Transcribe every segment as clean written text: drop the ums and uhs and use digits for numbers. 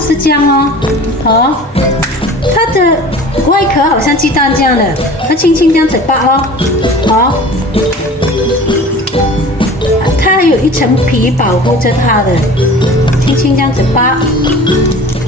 是这样哦，哦，它的外壳好像鸡蛋这样的，它轻轻这样子扒哦，好，它还有一层皮保护着它的，轻轻这样子扒，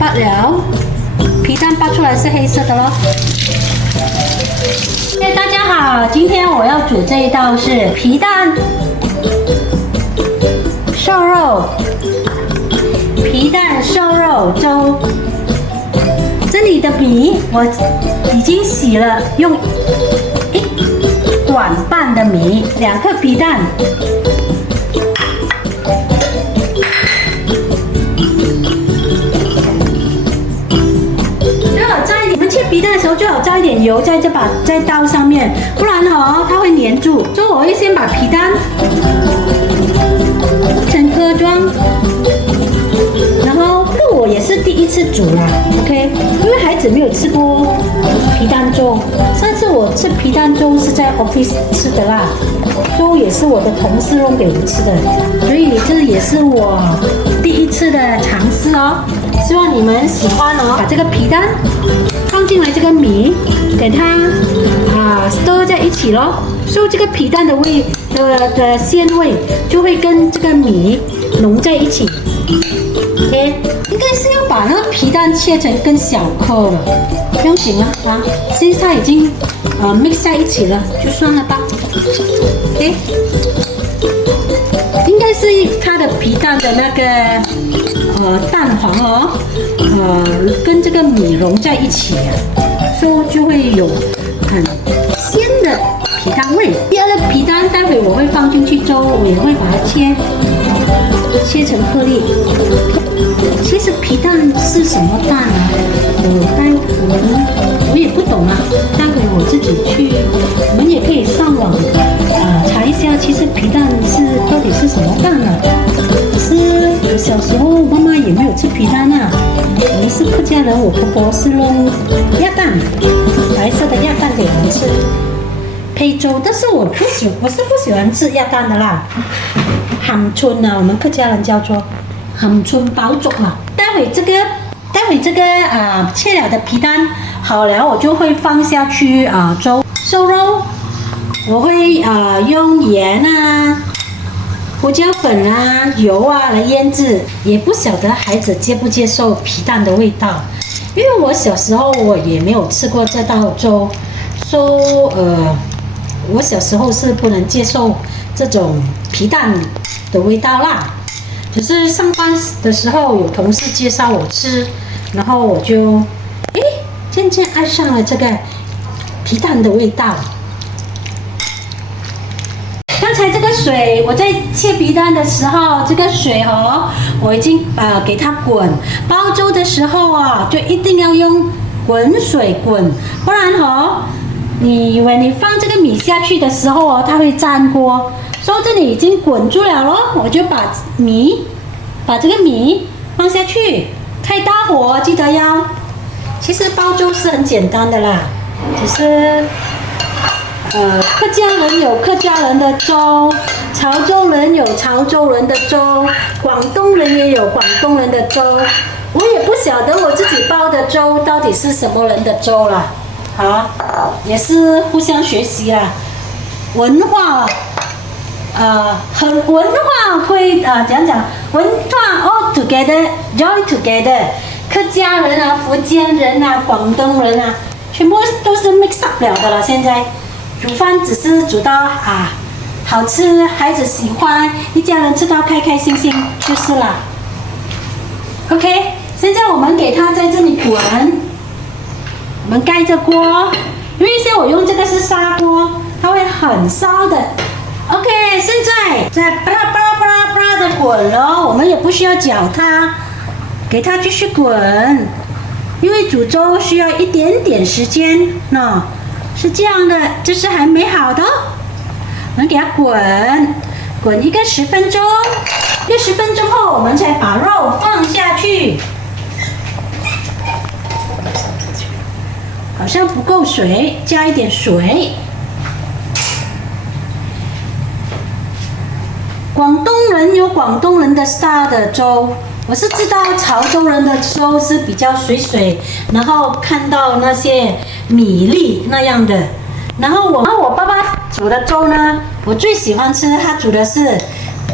扒了，皮蛋扒出来是黑色的咯。大家好，今天我要煮这一道是皮蛋瘦肉。皮蛋瘦肉粥，这里的米我已经洗了，用1碗半的米，2颗皮蛋，最好加一点。你们切皮蛋的时候最好加一点油在刀上面，不然哦它会粘住。所以我会先把皮蛋成颗装。然后我也是第一次煮啦 ，OK， 因为孩子没有吃过皮蛋粥，上次我吃皮蛋粥是在 office 吃的啦，粥也是我的同事弄给我吃的，所以这也是我第一次的尝试哦，希望你们喜欢哦。把这个皮蛋放进来，这个米给它stir 在一起咯，所以这个皮蛋的鲜味就会跟这个米融在一起。OK， 应该是要把那个皮蛋切成更小颗了，不用紧了啊！现在它已经mix 在一起了，就算了吧。OK， 应该是它的皮蛋的那个蛋黄哦，跟这个米融在一起啊，所以就会有很鲜的皮蛋味。第二个皮蛋待会我会放进去粥，我也会把它切成颗粒。其实皮蛋是什么蛋啊？我也不懂啊。待会我自己去，你们也可以上网查一下。其实皮蛋到底是什么蛋啊？可是我小时候妈妈也没有吃皮蛋啊。我们是客家人，我婆婆是弄鸭蛋，白色的鸭蛋给我们吃配粥。但是我是不喜欢吃鸭蛋的啦。鹹春啊，我们客家人叫做鹹春包粥啊。待会这个切了的皮蛋好了，我就会放下去粥瘦肉，我会用盐啊、胡椒粉啊、油啊来腌制。也不晓得孩子接不接受皮蛋的味道，因为我小时候我也没有吃过这道粥，我小时候是不能接受这种皮蛋的味道啦。只是上班的时候有同事介绍我吃，然后我就渐渐爱上了这个皮蛋的味道。刚才这个水我在切皮蛋的时候，这个水我已经给它滚。煲粥的时候就一定要用滚水滚，不然你以为你放这个米下去的时候它会粘锅。所以这里已经滚住了咯，我就把这个米放下去，开大火，记得要。其实煲粥是很简单的啦，只是客家人有客家人的粥，潮州人有潮州人的粥，广东人也有广东人的粥。我也不晓得我自己煲的粥到底是什么人的粥啦，也是互相学习啦，文化。文化会讲文化 all together join together， 客家人啊、福建人啊、广东人啊，全部都是 mix up 了的了。现在煮饭只是煮到好吃，孩子喜欢，一家人吃到开开心心就是了。OK， 现在我们给它在这里滚，我们盖着锅，因为现在我用这个是砂锅，它会很烧的。OK， 现在巴拉巴拉巴拉巴拉的滚咯，我们也不需要搅它，给它继续滚，因为煮粥需要一点点时间，是这样的，这是还没好的，我们给它滚一个10分钟，10分钟后我们才把肉放下去，好像不够水，加一点水。广东人有广东人的 style 的粥，我是知道潮州人的粥是比较水，然后看到那些米粒那样的。然后我爸爸煮的粥呢，我最喜欢吃他煮的是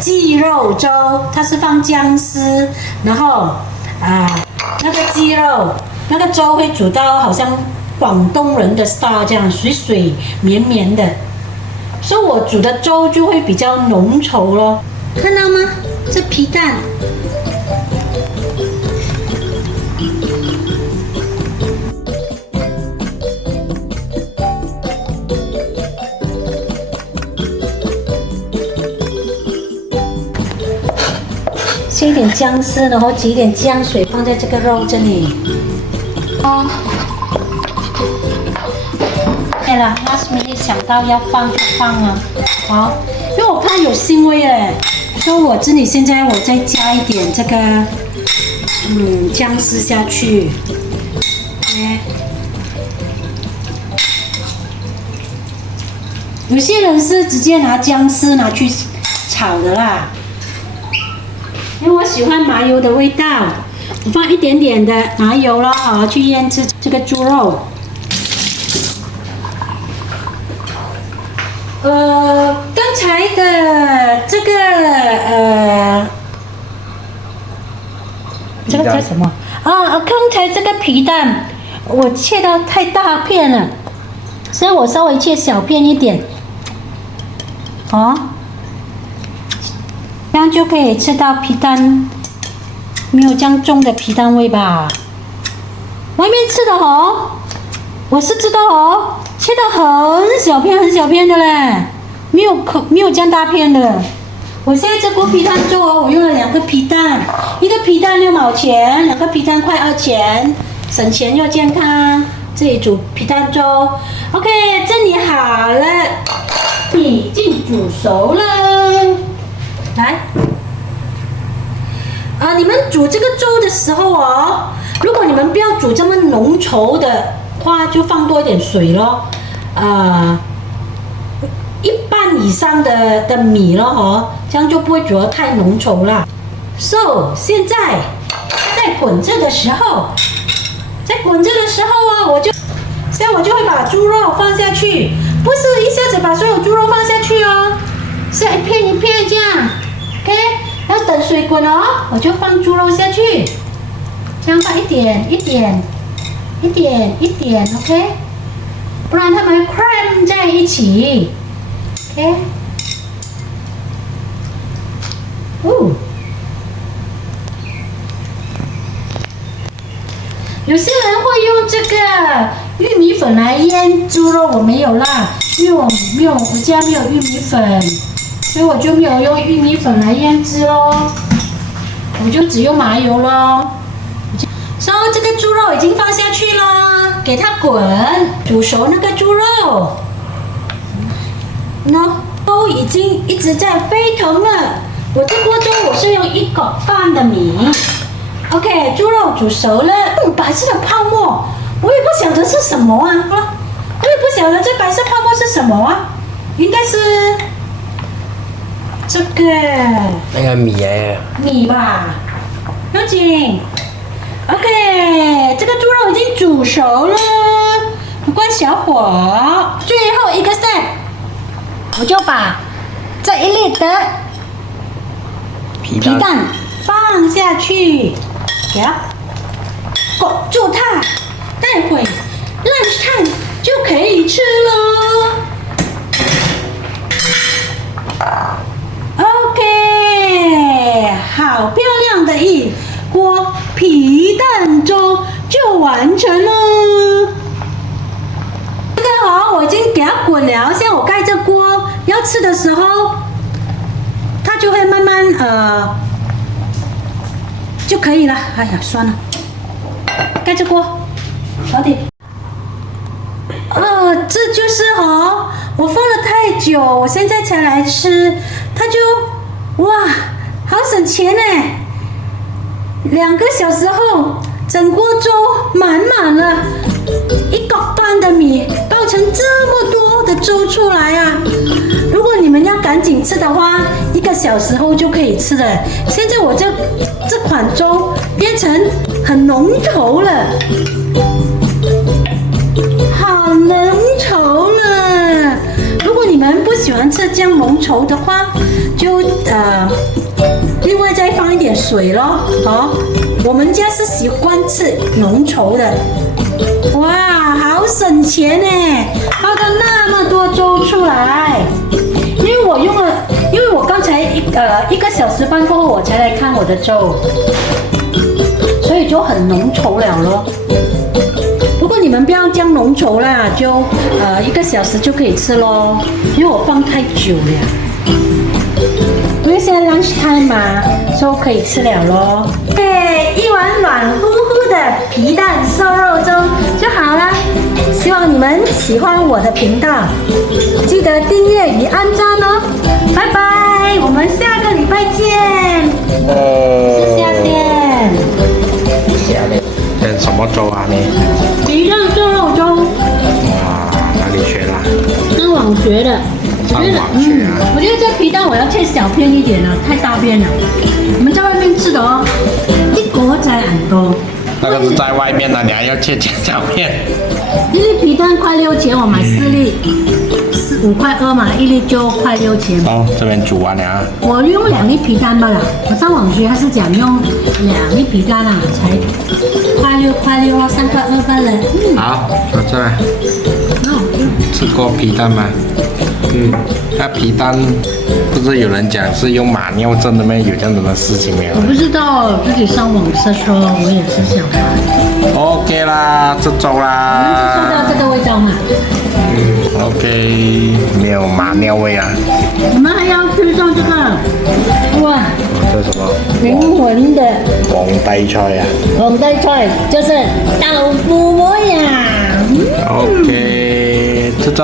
鸡肉粥，它是放姜丝，然后那个鸡肉那个粥会煮到好像广东人的 style 这样水绵的，所以我煮的粥就会比较浓稠咯。看到吗？这皮蛋。切一点姜丝，然后挤一点姜水放在这个肉这里。对了 ，last minute 想到要放就放啊，好，因为我怕有腥味嘞，所以我这里现在我再加一点这个姜丝下去。有些人是直接拿姜丝拿去炒的啦。因为我喜欢麻油的味道，我放一点点的麻油了，好去腌制这个猪肉。刚才的这个这个叫什么啊？刚才这个皮蛋我切到太大片了，所以我稍微切小片一点。这样就可以吃到皮蛋没有这样重的皮蛋味吧？外面吃的我是知道切的很小片的嘞，没有这样大片的。我现在这锅皮蛋粥我用了2个皮蛋，一个皮蛋6毛钱，2个皮蛋快2钱，省钱又健康。这里煮皮蛋粥 ，OK， 这里好了，已经煮熟了。来，你们煮这个粥的时候如果你们不要煮这么浓稠的话，就放多一点水咯，一半以上的米咯这样就不会煮得太浓稠啦。So 现在在滚着的时候，现在我就会把猪肉放下去，不是一下子把所有猪肉放下去是一片一片这样 ，OK， 要等水滚我就放猪肉下去，这样放一点，OK， 不然它们 cram 在一起 ，OK， 有些人会用这个玉米粉来腌猪肉，我没有啦，因为我家没有玉米粉。所以我就没有用玉米粉来腌制咯，我就只用麻油咯。然后这个猪肉已经放下去了，给它滚，煮熟那个猪肉。都已经一直在沸腾了。我这锅粥我是用1口半的米。OK， 猪肉煮熟了，白色的泡沫，我也不晓得是什么我也不晓得这白色泡沫是什么应该是。这个那个米吧，要紧。OK， 这个猪肉已经煮熟了，关小火。最后一个 step， 我就把这1粒的皮蛋放下去，给它裹住它，待会lunch time就可以吃了。OK， 好漂亮的一锅皮蛋粥就完成了。这个我已经给它滚了，现在我盖着锅，要吃的时候，它就会慢慢就可以了。哎呀，算了，盖着锅，好点。这就是我放了太久，我现在才来吃，它就哇，好省钱呢！2个小时后，整锅粥满了，1口半的米爆成这么多的粥出来啊！如果你们要赶紧吃的话，1个小时后就可以吃了。现在我这款粥变成很浓稠了，好浓稠了。如果你们不喜欢吃这样浓稠的话，就另外再放一点水咯。我们家是习惯吃浓稠的。哇，好省钱呢，泡到那么多粥出来。因为我刚才1个小时半过后我才来看我的粥，所以就很浓稠了咯。如果你们不要这样浓稠啦，就1个小时就可以吃咯，因为我放太久了。因为现在 lunch time 嘛，所以可以吃了咯。一碗软乎乎的皮蛋瘦肉粥就好了。希望你们喜欢我的频道，记得订阅与按赞哦。拜拜，我们下个礼拜见。是下线。这什么粥啊你？皮蛋瘦肉粥。哇，哪里学的？上网学的。上网学啊？我觉得这皮蛋我要切小片一点了，太大片了。我们在外面吃的哦，一锅才很多。那个是在外面的，你还要切小片。1粒皮蛋快6钱，我买4粒，5块2嘛，1粒就快6钱。哦，这边煮完了啊。我用2粒皮蛋罢了，我上网学他是讲用2粒皮蛋啊，才快6啊，3块2罢了。好，到这。吃过皮蛋吗？那皮蛋不是有人讲是用马尿蒸的吗？有这样子的事情没有？我不知道，自己上网搜说，我也是小孩。OK 啦，吃粥啦。我们就吃到这个味道嘛。OK， 没有马尿味啊。我们还要吃上这个，哇，这什么？灵魂的皇帝菜啊。皇帝菜就是豆腐模样。OK，吃粥。